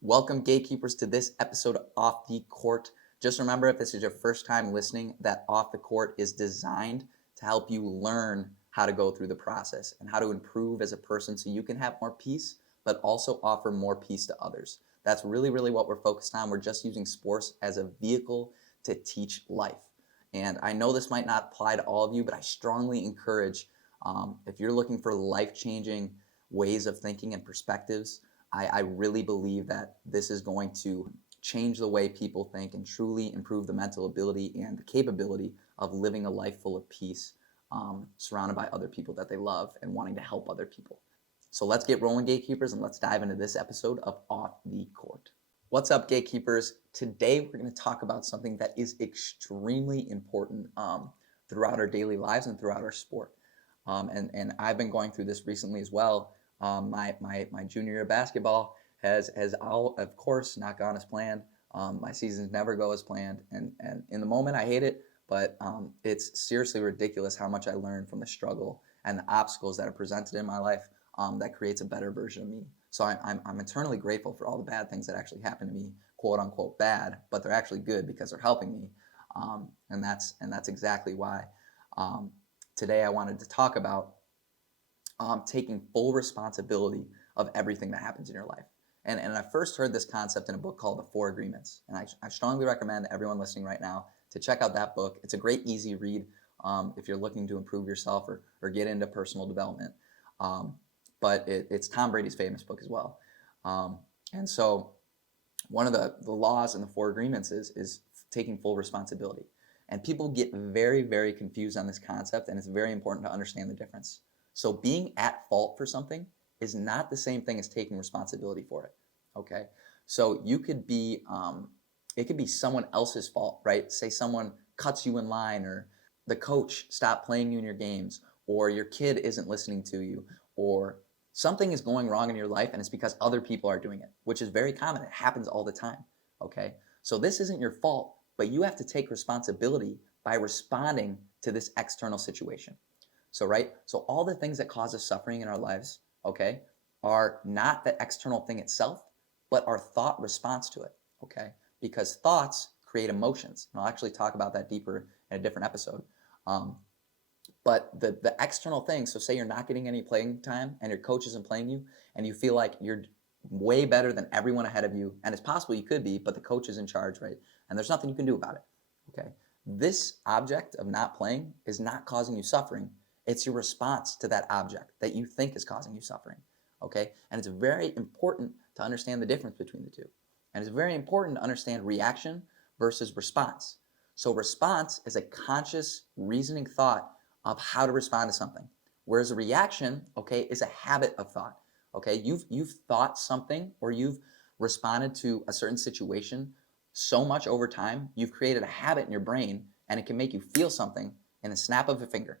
Welcome, gatekeepers, to this episode of Off the Court. Just remember, if this is your first time listening, that Off the Court is designed to help you learn how to go through the process and how to improve as a person so you can have more peace, but also offer more peace to others. That's really what we're focused on. We're just using sports as a vehicle to teach life. And I know this might not apply to all of you, but I strongly encourage if you're looking for life-changing ways of thinking and perspectives, I really believe that this is going to change the way people think and truly improve the mental ability and the capability of living a life full of peace, surrounded by other people that they love and wanting to help other people. So let's get rolling, gatekeepers, and let's dive into this episode of Off the Court. What's up, gatekeepers? Today we're going to talk about something that is extremely important throughout our daily lives and throughout our sport. And I've been going through this recently as well. My junior year of basketball has all, of course, not gone as planned. My seasons never go as planned, and in the moment I hate it, but it's seriously ridiculous how much I learned from the struggle and the obstacles that are presented in my life that creates a better version of me. So I'm eternally grateful for all the bad things that actually happen to me, quote unquote bad, but they're actually good because they're helping me, and that's exactly why today I wanted to talk about taking full responsibility of everything that happens in your life. And I first heard this concept in a book called The Four Agreements. And I strongly recommend everyone listening right now to check out that book. It's a great, easy read if you're looking to improve yourself or get into personal development. But it's Tom Brady's famous book as well. And so one of the laws in the Four Agreements is taking full responsibility. And people get very confused on this concept, and it's very important to understand the difference. So being at fault for something is not the same thing as taking responsibility for it, okay? So you could be, it could be someone else's fault, right? Say someone cuts you in line, or the coach stopped playing you in your games, or your kid isn't listening to you, or something is going wrong in your life and it's because other people are doing it, which is very common. It happens all the time, okay? So this isn't your fault, but you have to take responsibility by responding to this external situation. So, right? So all the things that cause us suffering in our lives, okay, are not the external thing itself, but our thought response to it, okay? Because thoughts create emotions. And I'll actually talk about that deeper in a different episode. But the external thing, so say you're not getting any playing time and your coach isn't playing you and you feel like you're way better than everyone ahead of you, and it's possible you could be, but the coach is in charge, right? And there's nothing you can do about it, okay? This object of not playing is not causing you suffering. It's your response to that object that you think is causing you suffering, okay? And it's very important to understand the difference between the two. And it's very important to understand reaction versus response. So response is a conscious reasoning thought of how to respond to something, whereas a reaction, okay, is a habit of thought, okay? You've thought something, or you've responded to a certain situation so much over time, you've created a habit in your brain, and it can make you feel something in a snap of a finger.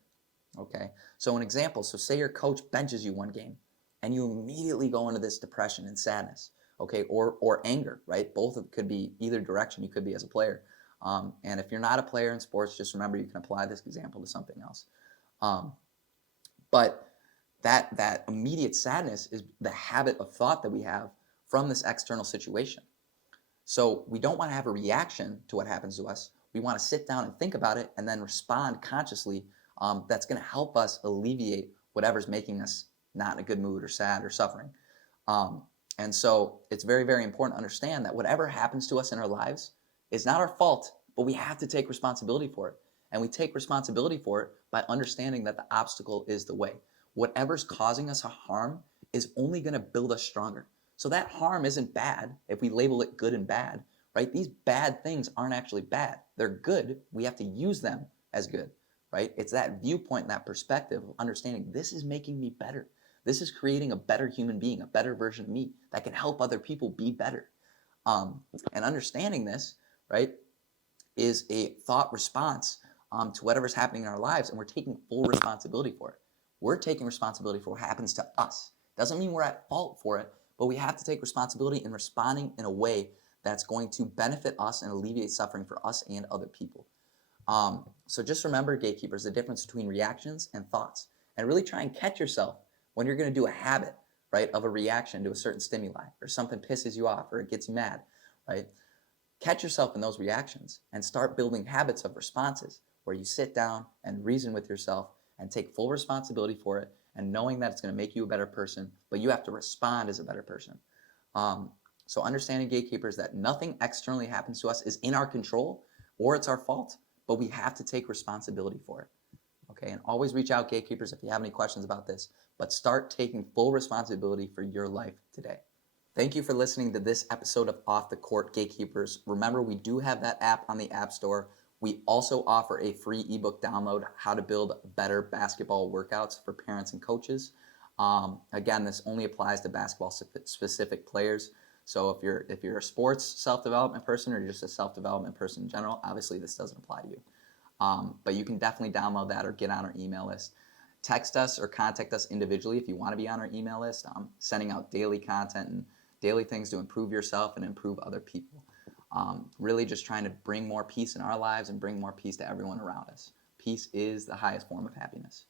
Okay, so an example, so say your coach benches you one game and you immediately go into this depression and sadness, okay, or anger, right? Both could be either direction you could be as a player. And if you're not a player in sports, just remember you can apply this example to something else. But that immediate sadness is the habit of thought that we have from this external situation. So we don't want to have a reaction to what happens to us. We want to sit down and think about it and then respond consciously. That's going to help us alleviate whatever's making us not in a good mood or sad or suffering. And so it's very important to understand that whatever happens to us in our lives is not our fault, but we have to take responsibility for it. And we take responsibility for it by understanding that the obstacle is the way. Whatever's causing us a harm is only going to build us stronger. So that harm isn't bad if we label it good and bad, right? These bad things aren't actually bad. They're good. We have to use them as good, right? It's that viewpoint and that perspective of understanding this is making me better. This is creating a better human being, a better version of me that can help other people be better. And understanding this, right, is a thought response to whatever's happening in our lives, and we're taking full responsibility for it. We're taking responsibility for what happens to us. Doesn't mean we're at fault for it, but we have to take responsibility in responding in a way that's going to benefit us and alleviate suffering for us and other people. So just remember, gatekeepers, the difference between reactions and thoughts, and really try and catch yourself when you're going to do a habit right, of a reaction to a certain stimuli, or something pisses you off, or it gets you mad, right? Catch yourself in those reactions and start building habits of responses where you sit down and reason with yourself and take full responsibility for it, and knowing that it's going to make you a better person, but you have to respond as a better person. Um, so understanding, gatekeepers, that nothing externally happens to us is in our control or it's our fault, but we have to take responsibility for it. Okay, and always reach out, gatekeepers, if you have any questions about this, but start taking full responsibility for your life today. Thank you for listening to this episode of Off the Court, Gatekeepers. Remember, we do have that app on the App Store. We also offer a free ebook download, How to Build Better Basketball Workouts for Parents and Coaches. Again, this only applies to basketball specific players. So if you're a sports self-development person, or just a self-development person in general, obviously this doesn't apply to you. But you can definitely download that or get on our email list. Text us or contact us individually if you want to be on our email list. Sending out daily content and daily things to improve yourself and improve other people. Really just trying to bring more peace in our lives and bring more peace to everyone around us. Peace is the highest form of happiness.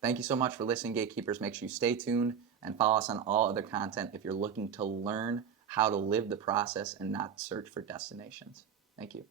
Thank you so much for listening, Gatekeepers. Make sure you stay tuned and follow us on all other content if you're looking to learn how to live the process and not search for destinations. Thank you.